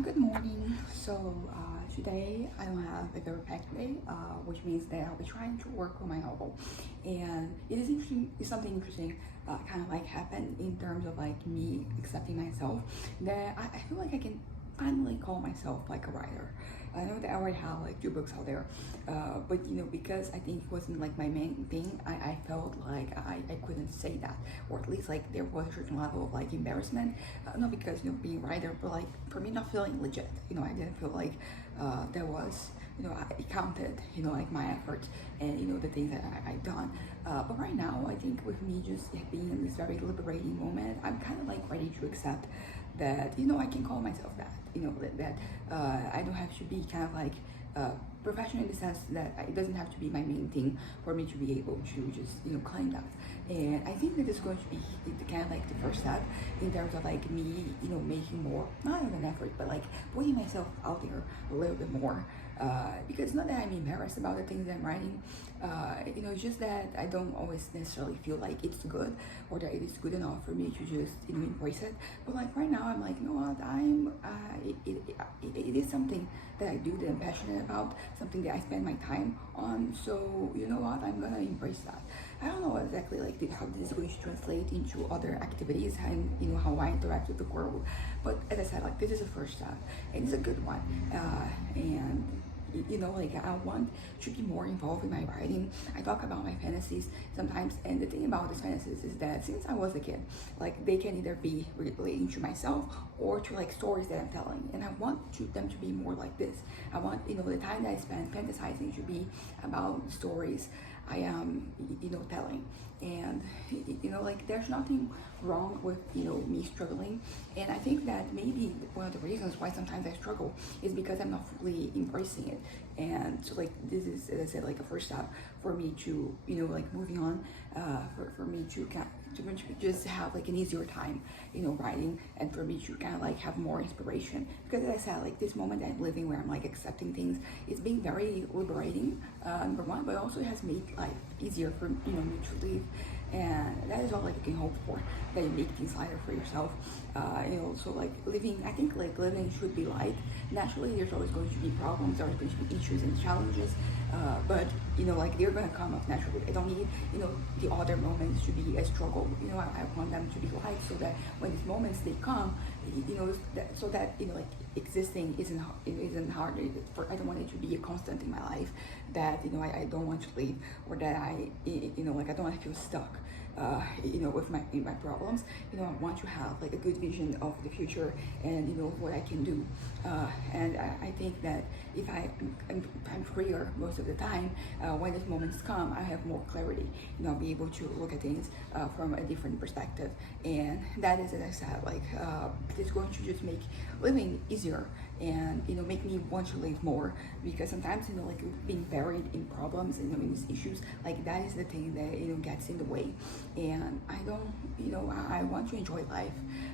Good morning. Today I don't have a very packed day, which means that I'll be trying to work on my novel. And it is interesting, it's something interesting, kind of like happened in terms of like me accepting myself, that I feel like I can finally call myself like a writer. I know that I already have like 2 books out there, but because I think it wasn't like my main thing, I felt like I couldn't say that, or at least like there was a certain level of like embarrassment, not because being a writer, but like for me not feeling legit. I didn't feel like there was it counted, like my efforts and the things that I've done. But right now, I think with me just being in this very liberating moment, I'm kind of like ready to accept that I can call myself that. That I don't have to be kind of like professional in the sense that it doesn't have to be my main thing for me to be able to just claim that. And I think that it's going to be kind of like the first step in terms of like me making more, not of an effort, but like putting myself out there a little bit more, because not that I'm embarrassed about the things I'm writing, it's just that I don't always necessarily feel like it's good or that it is good enough for me to just embrace it. But like right now, I'm like, what, it is something that I do that I'm passionate about, something that I spend my time on. So what, I'm gonna embrace that. I don't know exactly like how this is going to translate into other activities and how I interact with the world. But as I said, like this is a first step and it's a good one. And like I want to be more involved in my writing. I talk about my fantasies sometimes, and the thing about these fantasies is that since I was a kid, like they can either be relating to myself or to like stories that I'm telling, and I want them to be more like this. I want the time that I spend fantasizing to be about stories I am telling. And like there's nothing wrong with me struggling, and I think that maybe one of the reasons why sometimes I struggle is because I'm not fully embracing it. And so like this is, as I said, like a first step for me to like moving on, for me to just have like an easier time writing, and for me to kind of like have more inspiration, because as I said, like this moment that I'm living where I'm like accepting things, it's been very liberating, number one, but also it has made life easier for me to live. And that is all like you can hope for, that you make things lighter for yourself. So like living, I think like living should be light. Naturally there's always going to be problems, there's going to be issues and challenges, but like they're gonna come up naturally. I don't need the other moments to be a struggle. I want them to be light, so that when these moments they come, so that like existing isn't hard. I don't want it to be a constant in my life, that I don't want to leave, or that I like I don't want to feel stuck with my problems. I want to have like a good vision of the future and what I can do. And I think that if I'm freer most of the time, when these moments come, I have more clarity. I'll be able to look at things from a different perspective, and that is, as I said, like it's going to just make living easier, and make me want to live more, because sometimes like being buried in problems and in these issues, like that is the thing that gets in the way. And I don't I want to enjoy life.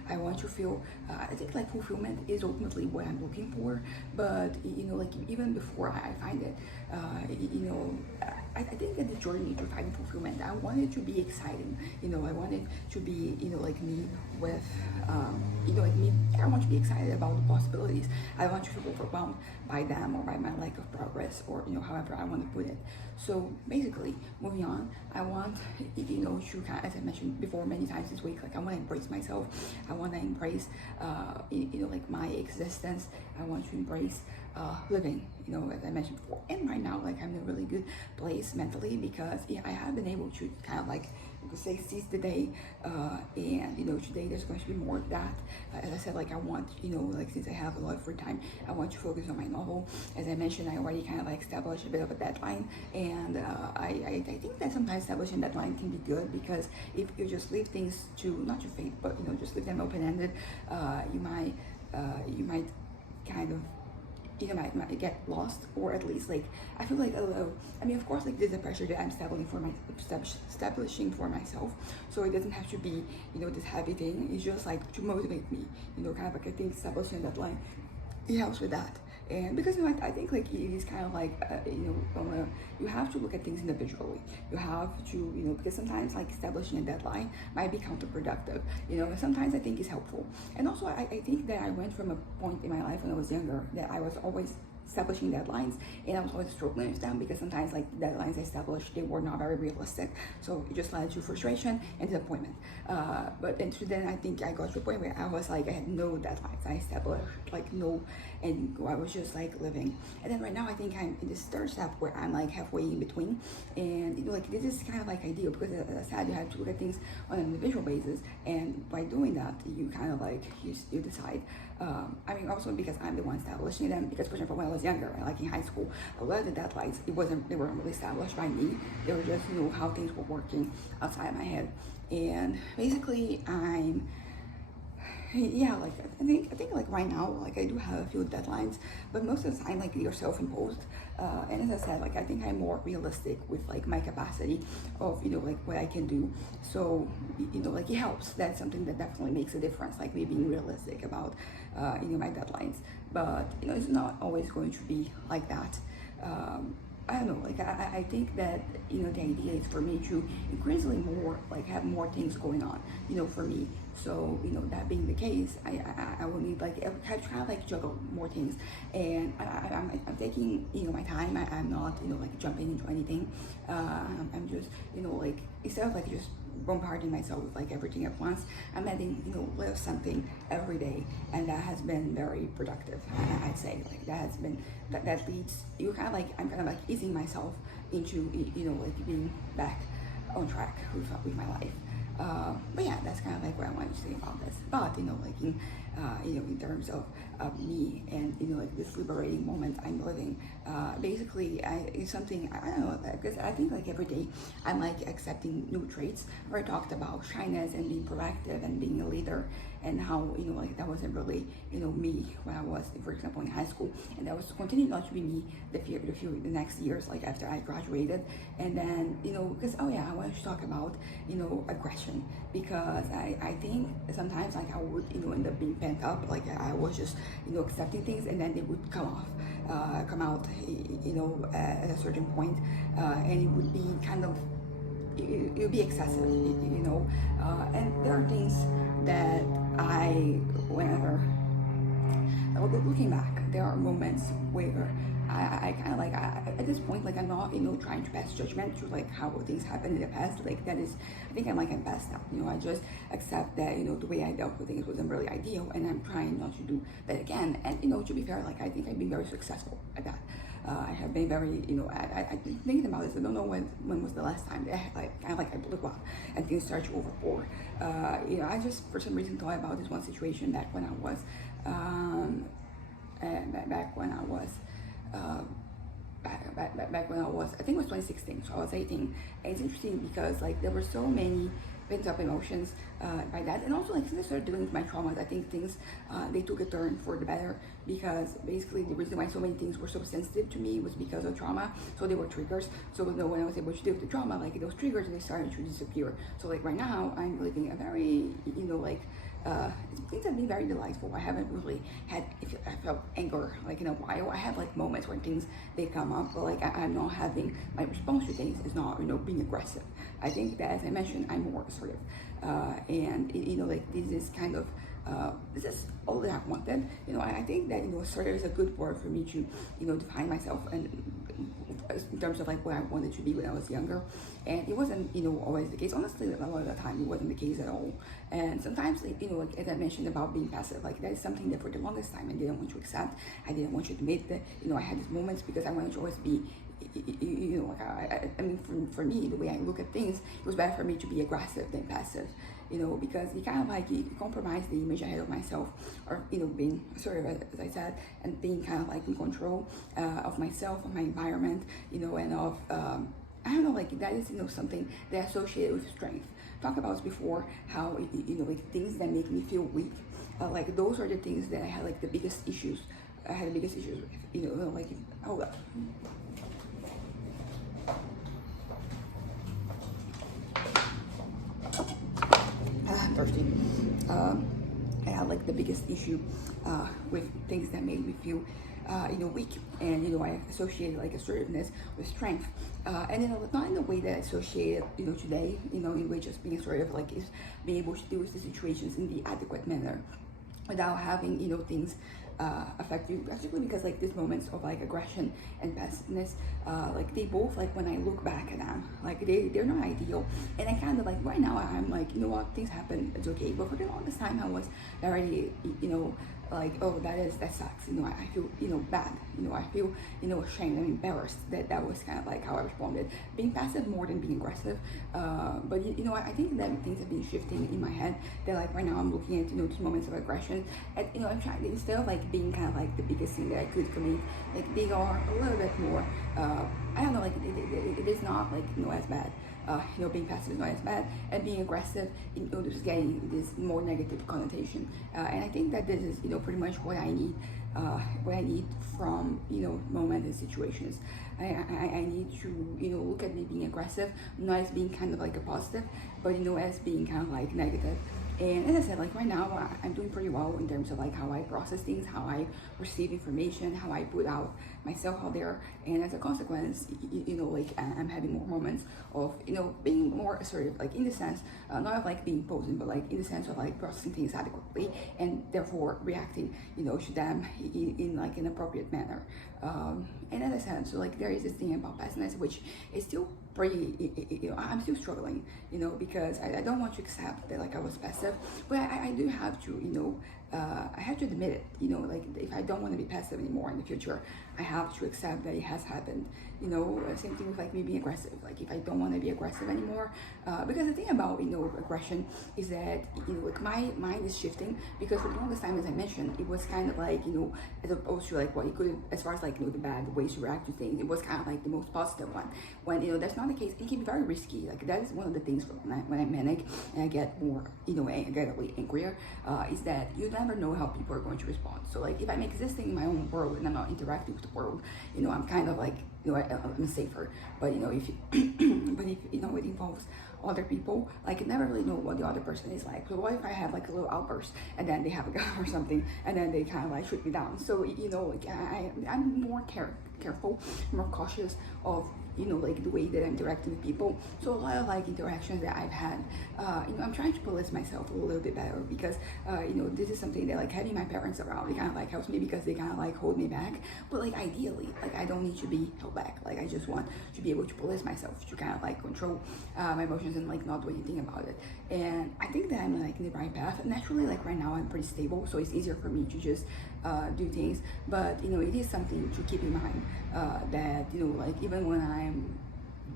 I want to feel I think like fulfillment is ultimately what I'm looking for, but like even before I find it, I think that the journey to finding fulfillment, I want it to be exciting. I want it to be like me with like me. I want to be excited about the possibilities. I want to feel overwhelmed by them, or by my lack of progress, or however I want to put it. So basically, moving on, I want to kind of, as I mentioned before many times this week, like I want to embrace myself. I want to embrace like my existence. I want to embrace living, as I mentioned before. And right now, like I'm in a really good place mentally, because I have been able to kind of like, you could say, seize the day, and today there's going to be more of that. As I said, like I want like since I have a lot of free time, I want to focus on my novel. As I mentioned, I already kind of like established a bit of a deadline, and I think that sometimes establishing a deadline can be good, because if you just leave things to, not to fate, but just leave them open-ended, you might kind of might get lost, or at least like I feel like I mean, of course, like there's a pressure that I'm establishing for myself, so it doesn't have to be this heavy thing. It's just like to motivate me, kind of like I think establishing that line, it helps with that. And because I think like it is kind of like you have to look at things individually. You have to because sometimes like establishing a deadline might be counterproductive. And sometimes I think it's helpful. And also I think that I went from a point in my life when I was younger that I was always establishing deadlines, and I was always struggling with them because sometimes like the deadlines I established, they were not very realistic, so it just led to frustration and disappointment. So then I think I got to a point where I was like I had no deadlines. I established like no, and I was just like living. And then right now I think I'm in this third step where I'm like halfway in between, and like this is kind of like ideal because as I said, you have to look at things on an individual basis, and by doing that you kind of like you decide. I mean, also because I'm the one establishing them, because for example when I was younger, like in high school, a lot of the deadlines they weren't really established by me. They were just how things were working outside my head. And basically like I think like right now, like I do have a few deadlines, but most of the time like they're self-imposed. And as I said, like I think I'm more realistic with like my capacity of like what I can do. So like it helps. That's something that definitely makes a difference. Like me being realistic about my deadlines, but it's not always going to be like that. I don't know, like I think that the idea is for me to increasingly more like have more things going on for me. So that being the case, I will need like try to like juggle more things, and I'm taking my time. I'm not like jumping into anything. I'm just like instead of like just bombarding myself with like everything at once, I'm adding little something every day, and that has been very productive. I'd say like that has been that leads I'm kind of like easing myself into like being back on track with my life. But yeah, that's kind of like what I wanted to say about this. But like in terms of me and like this liberating moment I'm living, basically it's something I don't know, because I think like every day I'm like accepting new traits. I already talked about shyness and being proactive and being a leader, and how like that wasn't really me when I was, for example, in high school, and that was continuing not to be me the next years, like after I graduated. And then because I wanted to talk about aggression, because I think sometimes like I would end up being pent up, like I was just accepting things, and then they would come out at a certain point, and it would be kind of it would be excessive, and there are things that whenever looking back, there are moments where I kind of like at this point, like I'm not trying to pass judgment to like how things happened in the past. Like that is, I think I'm past that. I just accept that the way I dealt with things wasn't really ideal, and I'm trying not to do that again. And to be fair, like I think I've been very successful at that. I have been very, I thinking about this. I don't know when was the last time that I blew up and things started to overpour. I just for some reason thought about this one situation back when I was, back when I was, I think it was 2016. So I was 18. And it's interesting because like there were so many pent up emotions by that, and also like since I started dealing with my traumas, I think things they took a turn for the better, because basically the reason why so many things were so sensitive to me was because of trauma. So they were triggers. So when I was able to deal with the trauma, like those triggers, they started to disappear. So like right now I'm living a very things have been very delightful. I haven't really had, I felt anger like in a while. I have like moments when things they come up, but like I'm not having, my response to things is not being aggressive. I think that, as I mentioned, I'm more assertive, and like this is kind of this is all that I wanted. I think that assertive is a good word for me to define myself, and in terms of like what I wanted to be when I was younger. And it wasn't always the case. Honestly, a lot of the time it wasn't the case at all. And sometimes like as I mentioned about being passive, like that is something that for the longest time I didn't want to accept. I didn't want to admit that I had these moments, because I wanted to always be like I mean for me, the way I look at things, it was better for me to be aggressive than passive, because it kind of like it compromised the image I had of myself, or being assertive, as I said, and being kind of like in control of myself, of my environment, and of I don't know, like that is something that I associated with strength. Talk about this before, how like things that make me feel weak, like those are the things that I had like the biggest issues. I had the biggest issues with, like hold up. I'm thirsty. had like the biggest issue with things that made me feel weak, and I associated like assertiveness with strength, and not in the way that I associate today, in which just being assertive like is being able to deal with the situations in the adequate manner without having things affect you, particularly because like these moments of like aggression and passiveness, like they both, like when I look back at them, like they're not ideal, and I kind of like right now I'm like, things happen, it's okay, but for the longest time I was already like, oh, that sucks, I feel bad, I feel ashamed and embarrassed that was kind of like how I responded, being passive more than being aggressive, but I think that things have been shifting in my head, that like right now I'm looking at these moments of aggression, and I'm trying, instead of like being kind of like the biggest thing that I could commit, like they are a little bit more I don't know, like it is not like as bad, being passive is not as bad, and being aggressive just getting this more negative connotation, and I think that this is pretty much what I need from moments and situations. I need to look at me being aggressive not as being kind of like a positive, but as being kind of like negative. And as I said, like right now, I'm doing pretty well in terms of like how I process things, how I receive information, how I put out myself out there. And as a consequence, like I'm having more moments of, being more assertive, like in the sense, not of like being posing, but like in the sense of like processing things adequately and therefore reacting, to them in like an appropriate manner. And as I said, so like there is this thing about passiveness, which is still pretty, I'm still struggling, because I don't want to accept that like I was passive, but I do have to, I have to admit it, like if I don't want to be passive anymore in the future, I have to accept that it has happened, same thing with like me being aggressive, like if I don't want to be aggressive anymore, because the thing about, aggression is that, like my mind is shifting, because for the longest time, as I mentioned, it was kind of like, as opposed to like what you could, as far as like, the bad ways to react to things, it was kind of like the most positive one, when, that's not the case. It can be very risky, like that is one of the things when I'm manic and I get more, I get really angrier, is that you never know how people are going to respond. So like if I'm existing in my own world and I'm not interacting with the world, I'm kind of like, I'm safer. But if but if it involves other people, like you never really know what the other person is like. So what if I have like a little outburst and then they have a gun or something and then they kind of like shoot me down? So like I'm more careful, more cautious of like the way that I'm interacting with people. So a lot of like interactions that I've had, I'm trying to police myself a little bit better, because this is something that like having my parents around, it kind of like helps me, because they kind of like hold me back. But like ideally, like I don't need to be held back. Like I just want to be able to police myself, to kind of like control my emotions and like not do anything about it. And I think that I'm like in the right path. Naturally, like right now I'm pretty stable, so it's easier for me to just do things. But it is something to keep in mind, that like even when I'm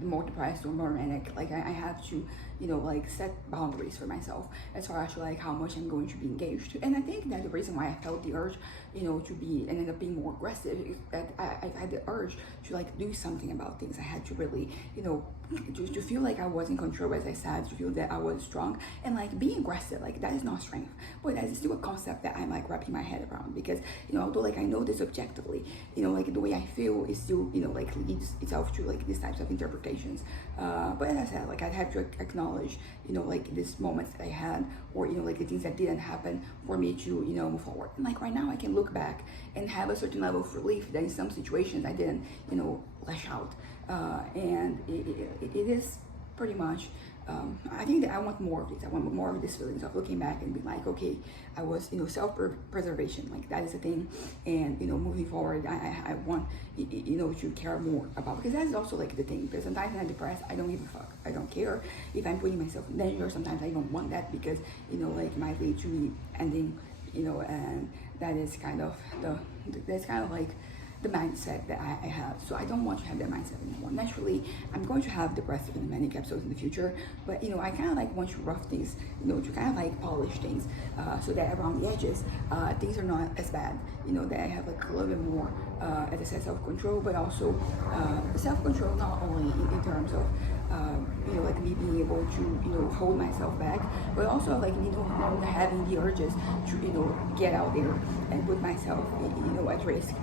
more depressed or more manic, like I have to like set boundaries for myself as far as like how much I'm going to be engaged. And I think that the reason why I felt the urge to be and end up being more aggressive is that I had the urge to like do something about things. I had to really to feel like I was in control, as I said, to feel that I was strong. And like being aggressive, like that is not strength, but that is still a concept that I'm like wrapping my head around, because although like I know this objectively, like the way I feel is still like leads itself to like these types of interpretations. But as I said, like I'd have to acknowledge like these moments that I had, or like the things that didn't happen for me to move forward. And like right now I can look back and have a certain level of relief that in some situations I didn't lash out, and it is pretty much I think that I want more of this. I want more of these feelings of looking back and being like, okay, I was, self-preservation, like that is a thing. And, moving forward, I want, to care more about, because that's also like the thing, because sometimes when I'm depressed, I don't give a fuck. I don't care if I'm putting myself in danger. Sometimes I don't want that, because, like it might lead to me ending, and that is kind of that's kind of like the mindset that I have. So I don't want to have that mindset anymore. Naturally, I'm going to have depressive and manic episodes in the future, but I kind of like want to rough things, to kind of like polish things, so that around the edges, things are not as bad, that I have like a little bit more, as I said, self-control, but also self-control not only in terms of like me being able to hold myself back, but also like not having the urges to get out there and put myself at risk,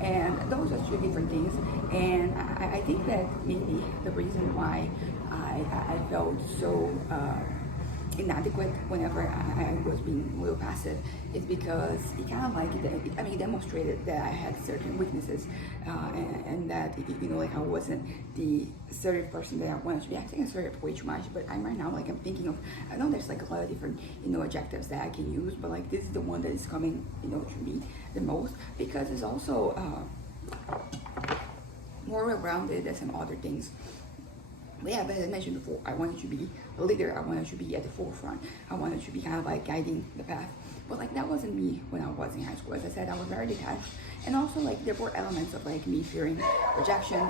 and those are two different things. And I think that maybe the reason why I felt so inadequate whenever I was being a little passive is because it kind of like it demonstrated that I had certain weaknesses, and that like I wasn't the assertive person that I wanted to be. I think I assertive way too much, but I'm right now like I'm thinking of, I know there's like a lot of different adjectives that I can use, but like this is the one that is coming to me the most because it's also more well-rounded than some other things. But yeah, but as I mentioned before, I wanted to be a leader. I wanted to be at the forefront. I wanted to be kind of like guiding the path. But like that wasn't me when I was in high school. As I said, I was very detached. And also like there were elements of like me fearing rejection,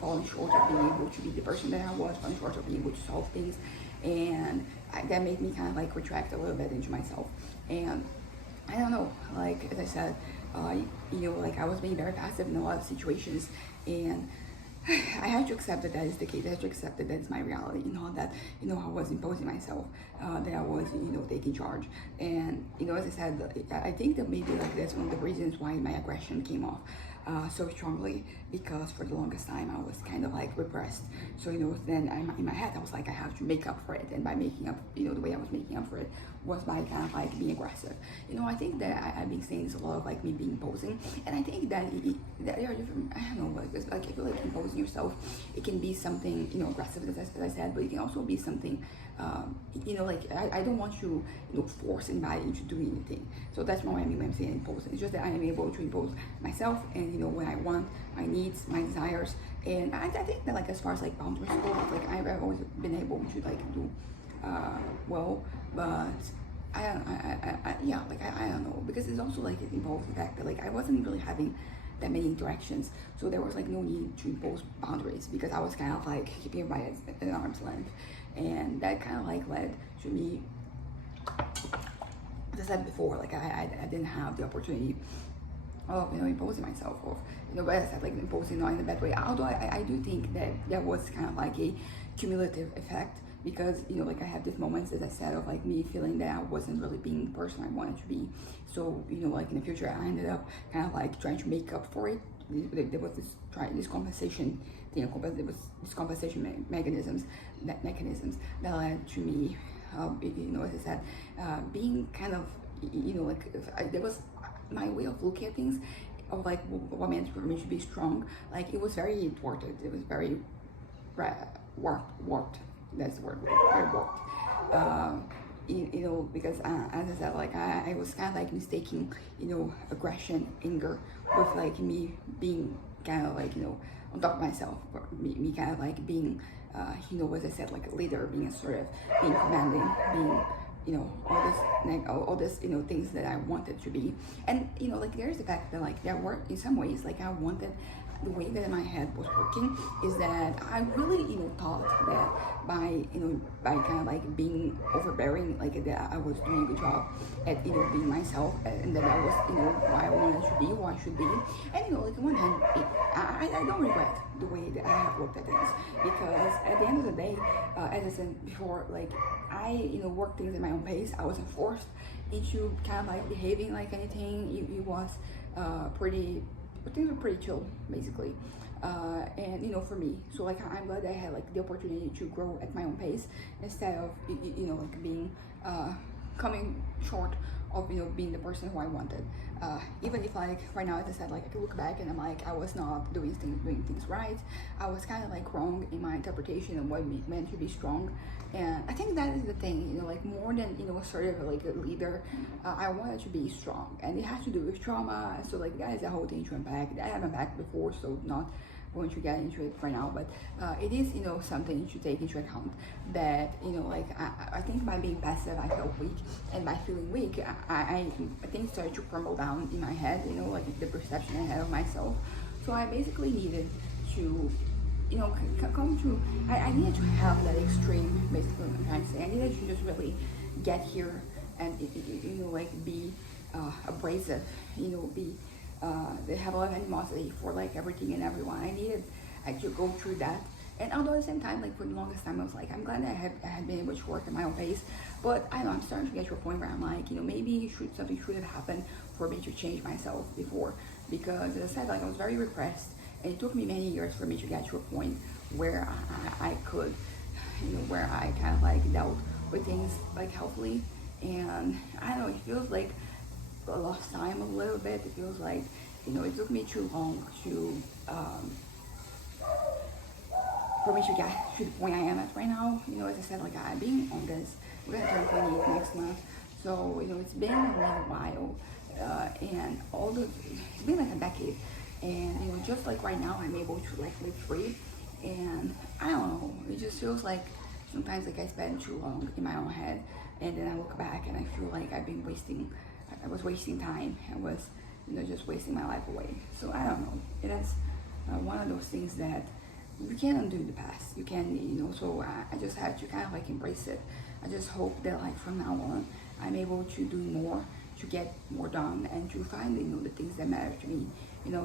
falling short of being able to be the person that I was, falling short of being able to solve things. And that made me kind of like retract a little bit into myself. And I don't know, like as I said, like I was being very passive in a lot of situations, and I had to accept that that is the case. I had to accept that that is my reality. That I was imposing myself, that I was taking charge. And as I said, I think that maybe like that's one of the reasons why my aggression came off so strongly, because for the longest time I was kind of like repressed. So then in my head I was like, I have to make up for it, and by making up, the way I was making up for it was by kind of like being aggressive. I think that I've been saying this a lot of like me being imposing, and I think that that there are different. I don't know, like I feel like imposing yourself, it can be something aggressive as I said, but it can also be something like I don't want to force anybody into doing anything. So that's what I mean when I'm saying imposing. It's just that I am able to impose myself, and when I want, my needs, my desires. And I think that like as far as like boundaries go, like I've always been able to like do well, but I don't know, because it's also like it involves the fact that like I wasn't really having that many interactions, so there was like no need to impose boundaries because I was kind of like keeping everybody at an arm's length, and that kind of like led to me, as I said before, like I didn't have the opportunity of imposing myself, of but as I said, like imposing not in a bad way. Although I do think that there was kind of like a cumulative effect, because like I had these moments, as I said, of like me feeling that I wasn't really being the person I wanted to be. So like in the future I ended up kind of like trying to make up for it. There was this compensation thing. There was this compensation mechanisms that led to me as I said, being kind of there was my way of looking at things, of like what meant for me to be strong. Like it was very thwarted. It was very warped. That's the word. Very warped. Because as I said, like I was kind of like mistaking aggression, anger, with like me being kind of like on top of myself, or me kind of like being as I said, like a leader, being assertive, being commanding, being all this things that I wanted to be. And like there's the fact that like there were in some ways like I wanted, the way that my head was working is that I really thought that by kind of like being overbearing, like that I was doing a good job at being myself, and that I was why I wanted to be, who I should be. And like on one hand, I don't regret the way that I have looked at things, because at the end of the day, as I said before, like I worked things at my own pace. I wasn't forced into kind of like behaving like anything. It was things were pretty chill, basically. And for me, so like I'm glad I had like the opportunity to grow at my own pace, instead of like being coming short of being the person who I wanted. Even if like right now, as I said, like I can look back and I'm like I was not doing things right. I was kind of like wrong in my interpretation of what it meant to be strong. And I think that is the thing, like more than assertive or like a leader, I wanted to be strong, and it has to do with trauma. So like that is a whole thing to unpack. I haven't unpacked before, so not going to get into it for now, but it is something to take into account, that like I think by being passive I felt weak, and by feeling weak I think started to crumble down in my head, like the perception I had of myself. So I basically needed to come to, I needed to have that extreme, basically what I'm trying to say. I needed to just really get here and like be abrasive, be they have a lot of animosity for like everything and everyone. I needed to go through that. And although at the same time, like for the longest time I was like, I'm glad that I had been able to work at my own pace, but I know I'm starting to get to a point where I'm like, maybe something should have happened for me to change myself before, because as I said, like I was very repressed. And it took me many years for me to get to a point where I could, where I kind of like dealt with things like healthily. And I don't know, it feels like I lost time a little bit. It feels like, it took me too long for me to get to the point I am at right now. As I said, like I've been on this, we're gonna turn 28 next month. So, it's been a little while, and it's been like a decade. And, just like right now, I'm able to like live free. And I don't know, it just feels like sometimes like I spend too long in my own head. And then I look back and I feel like I was wasting time. I was, just wasting my life away. So I don't know. It is one of those things that you can't undo the past. You can, so I just had to kind of like embrace it. I just hope that like from now on, I'm able to do more, to get more done, and to find, the things that matter to me.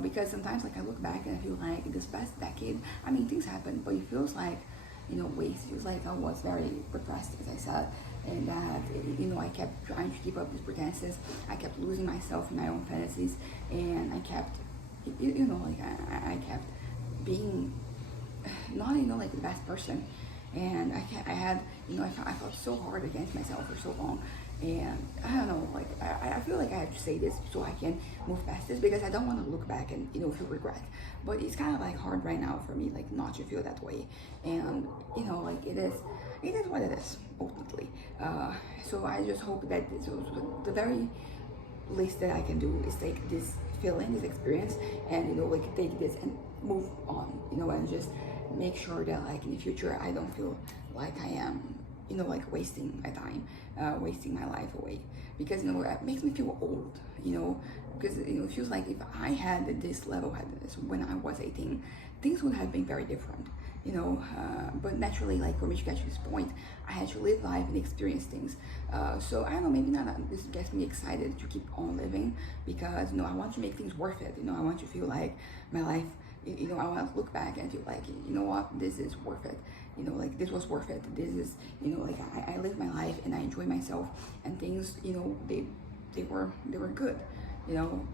Because sometimes like I look back and I feel like this past decade, I mean, things happen, but it feels like, waste. It feels like I was very repressed, as I said, and that, I kept trying to keep up these pretenses. I kept losing myself in my own fantasies, and I kept, like I kept being not, like the best person. And I felt so hard against myself for so long. And I don't know, like I feel like I have to say this so I can move past this, because I don't want to look back and feel regret. But it's kind of like hard right now for me, like not to feel that way. And like it is what it is ultimately. So I just hope that the very least that I can do is take this feeling, this experience, and like take this and move on, and just make sure that like in the future I don't feel like I am like wasting my time, wasting my life away. Because it makes me feel old, because it feels like if I had this level headedness when I was 18, things would have been very different. But naturally, like for me to get to this point, I had to live life and experience things. So I don't know, maybe not. This gets me excited to keep on living, because I want to make things worth it. I want to feel like my life. I want to look back and feel like, what, this is worth it. Like this was worth it. This is, like I lived my life and I enjoyed myself, and things, they were good.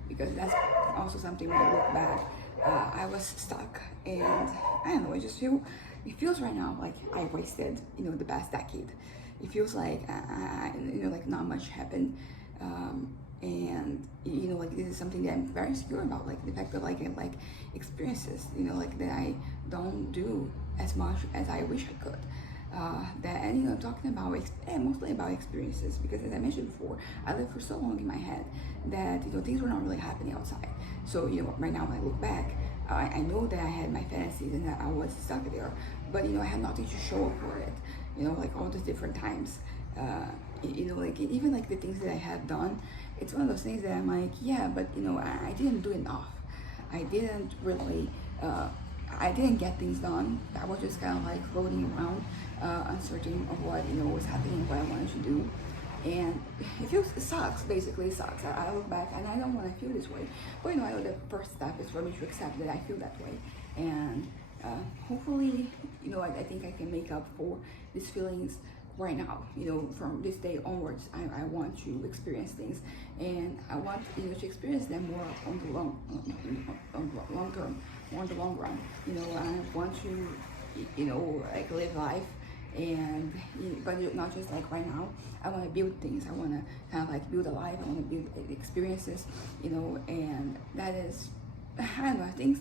Because that's also something when I look back. I was stuck, and I don't know. It feels right now like I wasted, the past decade. It feels like, like not much happened, and like this is something that I'm very insecure about, like the fact that like I like experiences, like that I don't do as much as I wish I could. Talking about mostly about experiences, because as I mentioned before, I lived for so long in my head that things were not really happening outside. So right now when I look back, I know that I had my fantasies and that I was stuck there, but I had nothing to show up for it. Like all those different times, like even like the things that I have done, it's one of those things that I'm like, yeah, but I didn't do enough. I didn't really. I didn't get things done. I was just kind of like floating around, uncertain of what was happening, what I wanted to do, and it sucks. Basically, it sucks. I look back and I don't want to feel this way, but I know the first step is for me to accept that I feel that way, and hopefully, I think I can make up for these feelings right now. From this day onwards, I want to experience things, and I want to experience them more on the long term, more on the long run. I want to like live life, and but not just like right now. I want to build things. I want to kind of like build a life. I want to build experiences, and that is, I don't know,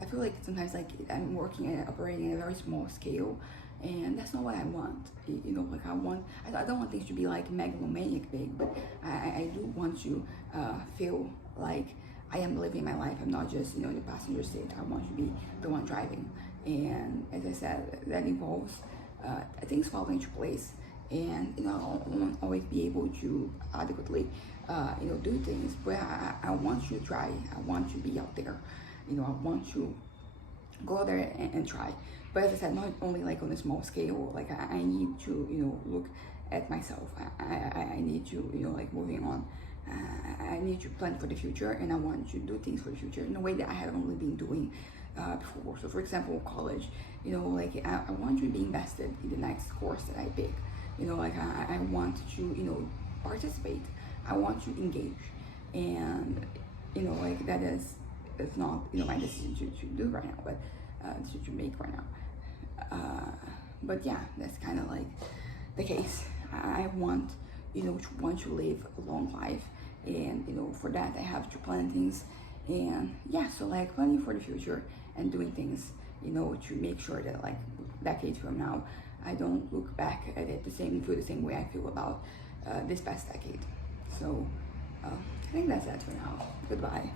I feel like sometimes like I'm working and operating at a very small scale, and that's not what I want. Like I don't want things to be like megalomaniac big, but I do want to feel like I am living my life. I'm not just in the passenger seat. I want to be the one driving, and as I said, that involves things falling into place, and I won't always be able to adequately do things, but I want to try. I want to be out there. I want to go there and try. But as I said, not only like on a small scale. Like I need to look at myself. I need to like moving on. I need to plan for the future, and I want to do things for the future in a way that I have only been doing before. So for example, college, like I want to be invested in the next course that I pick. Like I want to participate. I want to engage, and like that is, it's not my decision to do right now, but to make right now. But yeah, that's kind of like the case. I want, to live a long life, and for that I have to plan things, and yeah, so like planning for the future and doing things, to make sure that like decades from now I don't look back at it feel the same way I feel about this past decade. So I think that's that for now. Goodbye.